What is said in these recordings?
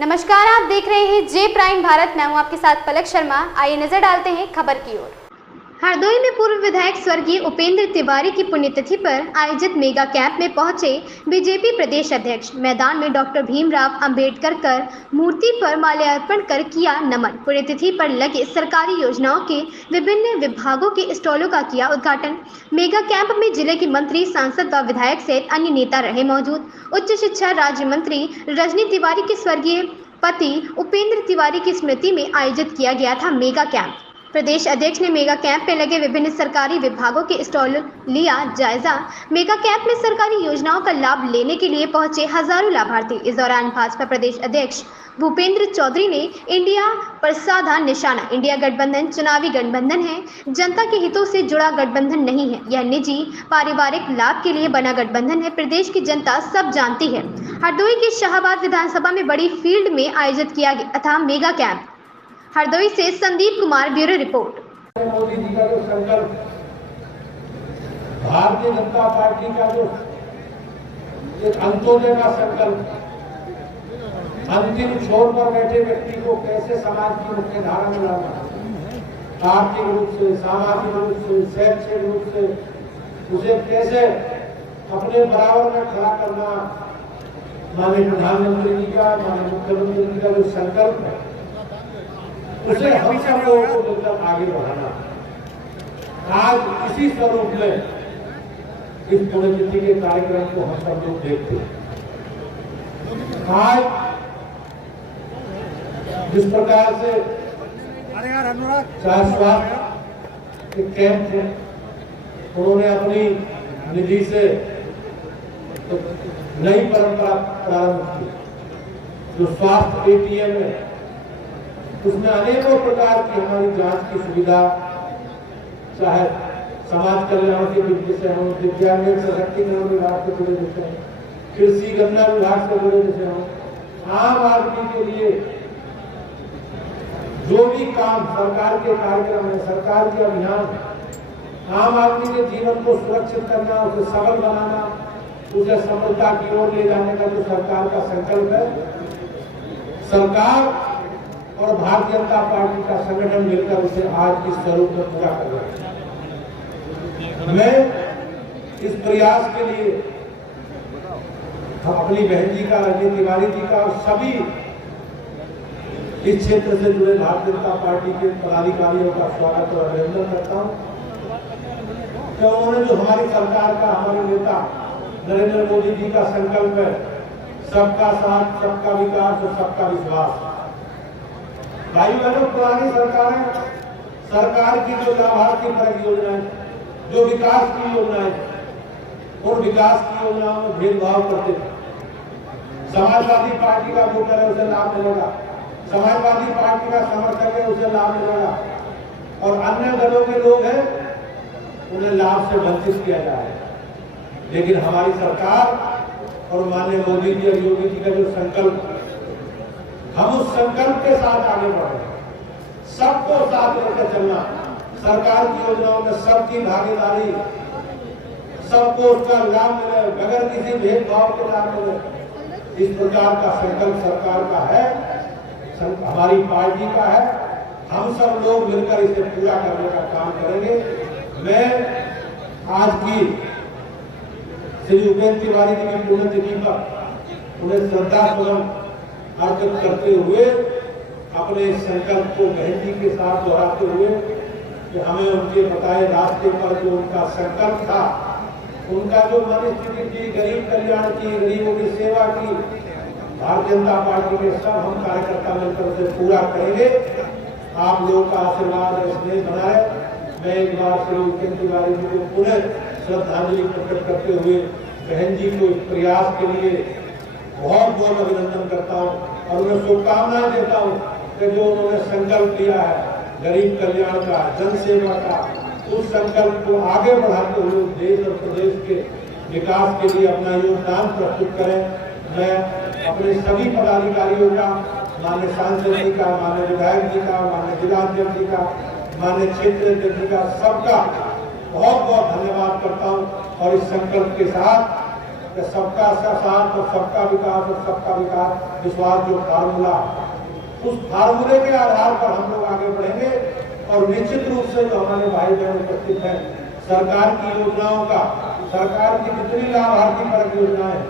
नमस्कार, आप देख रहे हैं जे प्राइम भारत। मैं हूं आपके साथ पलक शर्मा। आइए नजर डालते हैं खबर की ओर। हरदोई में पूर्व विधायक स्वर्गीय उपेंद्र तिवारी की पुण्यतिथि पर आयोजित मेगा कैंप में पहुंचे बीजेपी प्रदेश अध्यक्ष। मैदान में डॉक्टर भीमराव अंबेडकर कर मूर्ति पर माल्यार्पण कर किया नमन। पुण्यतिथि पर लगे सरकारी योजनाओं के विभिन्न विभागों के स्टॉलों का किया उद्घाटन। मेगा कैंप में जिले के मंत्री, सांसद व विधायक सहित अन्य नेता रहे मौजूद। उच्च शिक्षा राज्य मंत्री रजनी तिवारी के स्वर्गीय पति उपेंद्र तिवारी की स्मृति में आयोजित किया गया था मेगा कैंप। प्रदेश अध्यक्ष ने मेगा कैंप में लगे विभिन्न सरकारी विभागों के स्टॉल लिया जायजा। मेगा कैंप में सरकारी योजनाओं का लाभ लेने के लिए पहुंचे हजारों लाभार्थी। इस दौरान भाजपा प्रदेश अध्यक्ष भूपेंद्र चौधरी ने इंडिया पर साधा निशाना। इंडिया गठबंधन चुनावी गठबंधन है, जनता के हितों से जुड़ा गठबंधन नहीं है। यह निजी पारिवारिक लाभ के लिए बना गठबंधन है। प्रदेश की जनता सब जानती है। हरदोई के शाहबाद विधानसभा में बड़ी फील्ड में आयोजित किया गया था मेगा कैंप। हरदोई से संदीप कुमार, ब्यूरो रिपोर्ट। मोदी जी का जो संकल्प, भारतीय जनता पार्टी का जो एक अंत्योदय का संकल्प, अंतिम छोर पर बैठे व्यक्ति को कैसे समाज की मुख्य धारा में लाना, आर्थिक रूप से, सामाजिक रूप से, शैक्षिक रूप से उसे कैसे अपने बराबर में खड़ा करना, माननीय प्रधानमंत्री जी का, माननीय मुख्यमंत्री जी का जो संकल्प है, उसे हम सब लोगों को मिलकर आगे बढ़ाना। आज इसी स्वरूप में इस पुण्यतिथि के कार्यक्रम को हम सब लोग देखते हैं। आज जिस प्रकार से चाहे स्वास्थ्य के कैंप थे, उन्होंने अपनी निधि से तो नई परंपरा प्रारंभ की। जो स्वास्थ्य एटीएम है, उसमें अनेकों प्रकार की हमारी जांच की सुविधा, चाहे समाज कल्याण के विषय हो, दिव्यांग सशक्तिकरण विभाग से जुड़े विषय हो, कृषि गन्ना विभाग से जुड़े विषय हो, आम आदमी के लिए जो भी काम सरकार के कार्यक्रम है, सरकार के अभियान, आम आदमी के जीवन को सुरक्षित करना, उसे सबल बनाना, उसे सफलता की ओर ले जाने का जो सरकार का संकल्प है, सरकार और भारतीय जनता पार्टी का संगठन मिलकर उसे आज इस स्वरूप में पूरा कर रहे हैं। मैं इस प्रयास के लिए अपनी बहन जी का, रजनी तिवारी जी का और सभी इस क्षेत्र से जुड़े भारतीय जनता पार्टी के पदाधिकारियों का स्वागत और अभिनंदन करता हूँ कि उन्होंने जो हमारी सरकार का, हमारे नेता नरेंद्र मोदी जी का संकल्प है, सबका साथ, सबका विकास और सबका विश्वास। भाई बहनों, पुरानी सरकार की जो लाभार्थी परक योजनाएं, जो विकास की योजनाएं, उन विकास की योजनाओं में भेदभाव करते थे। समाजवादी पार्टी का वोटर है, उसे लाभ मिलेगा, समाजवादी पार्टी का समर्थक है, उसे लाभ मिलेगा, और अन्य दलों के लोग हैं, उन्हें लाभ से वंचित किया जा रहा है। लेकिन हमारी सरकार और माननीय मोदी जी और योगी जी का जो संकल्प, हम उस संकल्प के साथ आगे बढ़ रहे हैं। सबको साथ लेकर चलना, सरकार की योजनाओं में सबकी भागीदारी, सबको उसका लाभ मिले, बगैर किसी भेदभाव के लाभ मिले, इस प्रकार का संकल्प सरकार का है, हमारी पार्टी का है। हम सब लोग मिलकर इसे पूरा करने का काम करेंगे। मैं आज की श्री उपेंद्र तिवारी जी की पुण्यतिथि पर उन्हें श्रद्धापूर्वक अर्पित करते हुए अपने संकल्प को बहन जी के साथ दोहराते हुए कि हमें उनके बताए रास्ते पर जो उनका संकल्प था, उनका जो मन स्थिति थी, गरीब कल्याण की, गरीबों की सेवा की, भारतीय जनता पार्टी के सब हम कार्यकर्ता मिलकर उसे पूरा करेंगे। आप लोगों का आशीर्वाद और स्नेह बनाए। मैं एक बार श्री उपेंद्र तिवारी जी को पुनः श्रद्धांजलि प्रकट करते हुए बहन जी को इस प्रयास के लिए बहुत बहुत अभिनंदन करता हूँ और उन्हें शुभकामनाएं देता हूँ कि जो उन्होंने संकल्प लिया है गरीब कल्याण का, जन सेवा का, उस संकल्प को आगे बढ़ाते हुए देश और प्रदेश के विकास के लिए अपना योगदान प्रस्तुत करें। मैं अपने सभी पदाधिकारियों का, माननीय सांसद जी का, माननीय विधायक जी का, माननीय जिलाध्यक्ष जी का, माननीय क्षेत्र अध्यक्ष जी का, सबका बहुत बहुत धन्यवाद करता हूँ और इस संकल्प के साथ कि सबका साथ और सबका विकास विश्वास जो फार्मूला, उस फार्मूले के आधार पर हम लोग आगे बढ़ेंगे। और निश्चित रूप से जो हमारे भाई बहन उपस्थित हैं, सरकार की योजनाओं का, सरकार की जितनी लाभार्थी परक योजनाएं,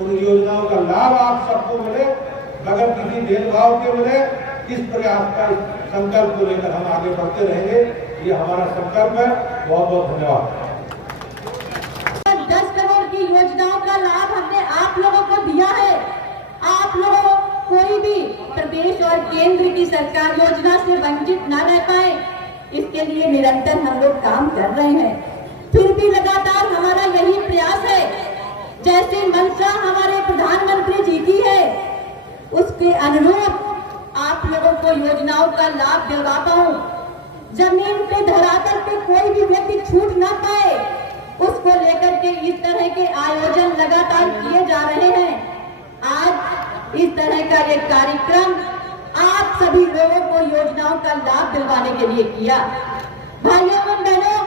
उन योजनाओं का लाभ आप सबको मिले बगैर किसी भेदभाव के मिले। इस प्रयास का, इस संकल्प को लेकर हम आगे बढ़ते रहेंगे, ये हमारा संकल्प है। बहुत बहुत धन्यवाद। 10 करोड़ की योजनाओं का लाभ हमने आप लोगों को दिया है। आप लोगों कोई भी प्रदेश और केंद्र की सरकार योजना से वंचित न रह पाए, इसके लिए निरंतर हम लोग काम कर रहे हैं। फिर भी लगातार हमारा यही प्रयास है, जैसे मंशा हमारे प्रधानमंत्री जी की है, उसके अनुरूप आप लोगों को योजनाओं का लाभ दिलवा पाऊं। जमीन पे धरातल पे कोई भी व्यक्ति छूट ना पाए, उसको लेकर के इस तरह के आयोजन लगातार किए जा रहे हैं। आज इस तरह का एक कार्यक्रम आप सभी लोगों को योजनाओं का लाभ दिलवाने के लिए किया। भाइयों और बहनों,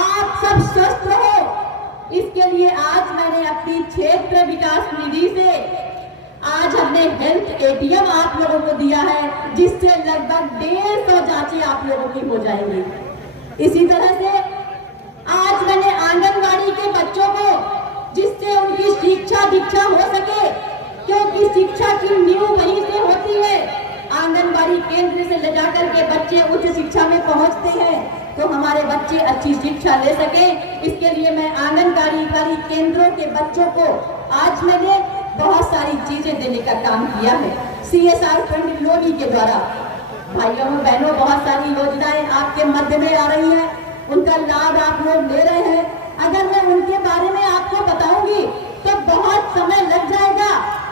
आप सब स्वस्थ रहो, इसके लिए आज मैंने अपनी क्षेत्र विकास निधि से आज हमने हेल्थ एटीएम आप लोगों को दिया है, जिससे लगभग 150 जांचें आप लोगों की हो जाएंगी। इसी तरह से आज मैंने आंगनबाड़ी के बच्चों को, जिससे उनकी शिक्षा दीक्षा हो सके, क्योंकि शिक्षा की नींव वहीं से होती है। आंगनबाड़ी केंद्र से ले जाकर के बच्चे उच्च शिक्षा में पहुंचते हैं, तो हमारे बच्चे अच्छी शिक्षा ले सके, इसके लिए मैं आंगनबाड़ी केंद्रों के बच्चों को आज मैंने बहुत सारी चीजें देने का काम किया है CSR फंड लोनी के द्वारा। भाइयों और बहनों, बहुत सारी योजनाएं आपके मध्य में आ रही हैं, उनका लाभ आप लोग ले रहे हैं। अगर मैं उनके बारे में आपको बताऊंगी तो बहुत समय लग जाएगा,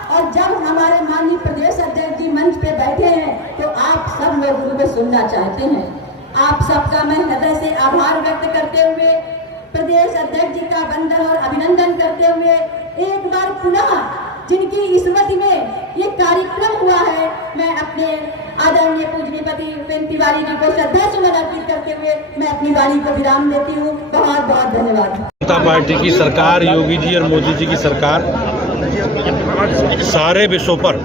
और जब हमारे माननीय प्रदेश अध्यक्ष जी मंच पे बैठे हैं तो आप सब लोग उनको सुनना चाहते हैं। आप सबका मैं हृदय से आभार व्यक्त करते हुए, प्रदेश अध्यक्ष जी का वंदन और अभिनंदन करते हुए, एक बार पुनः जिनकी स्मृति में ये कार्यक्रम हुआ है, मैं अपने आदरणीय पूजनीपति उपेंद्र तिवारी जी को श्रद्धासुमन अर्पित करते हुए मैं अपनी वाणी को विराम देती हूँ। बहुत बहुत धन्यवाद। जनता पार्टी की सरकार, योगी जी और मोदी जी की सरकार सारे विषयों पर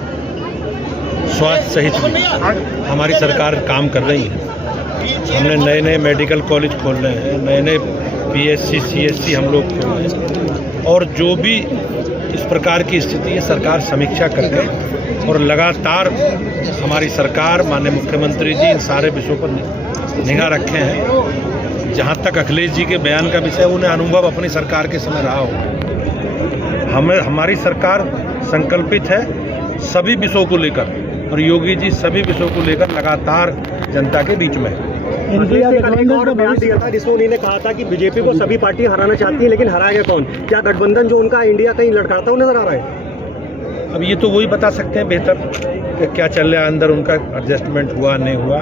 स्वास्थ्य सहित हमारी सरकार काम कर रही है। हमने नए नए मेडिकल कॉलेज खोल रहे हैं, नए नए PSC CSC हम लोग खोल रहे हैं, और जो भी इस प्रकार की स्थिति है सरकार समीक्षा करके, और लगातार हमारी सरकार, माननीय मुख्यमंत्री जी इन सारे विषयों पर निगाह रखे हैं। जहाँ तक अखिलेश जी के बयान का विषय, उन्हें अनुभव अपनी सरकार के समय रहा हो। हमारी सरकार संकल्पित है सभी विषयों को लेकर, और योगी जी सभी विषयों को लेकर लगातार जनता के बीच में है। इंडिया गठबंधन और बयान दिया था जिसमें उन्होंने कहा था कि बीजेपी को सभी पार्टियां हराना चाहती हैं, लेकिन हराएगा कौन? क्या गठबंधन जो उनका इंडिया कहीं लड़खड़ाता हुआ नजर आ रहा है? अब ये तो वही बता सकते हैं बेहतर कि क्या चल रहा है अंदर, उनका एडजस्टमेंट हुआ नहीं हुआ।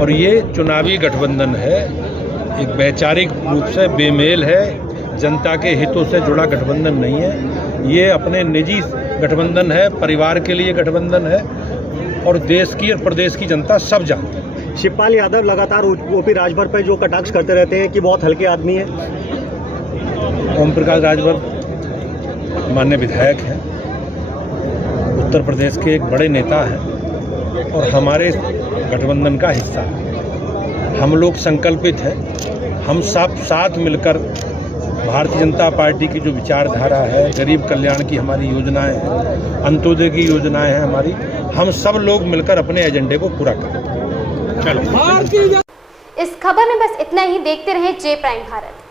और ये चुनावी गठबंधन है, एक वैचारिक रूप से बेमेल है, जनता के हितों से जुड़ा गठबंधन नहीं है। ये अपने निजी गठबंधन है, परिवार के लिए गठबंधन है, और देश की और प्रदेश की जनता सब जानती है। शिवपाल यादव लगातार ओपी राजभर पर जो कटाक्ष करते रहते हैं कि बहुत हल्के आदमी है। ओम प्रकाश राजभर माननीय विधायक हैं, उत्तर प्रदेश के एक बड़े नेता हैं, और हमारे गठबंधन का हिस्सा है। हम लोग संकल्पित हैं, हम सब साथ मिलकर भारतीय जनता पार्टी की जो विचारधारा है, गरीब कल्याण की हमारी योजनाएं हैं, अंत्योदय की योजनाएं हैं हमारी, हम सब लोग मिलकर अपने एजेंडे को पूरा करें। इस खबर में बस इतना ही। देखते रहें J प्राइम भारत।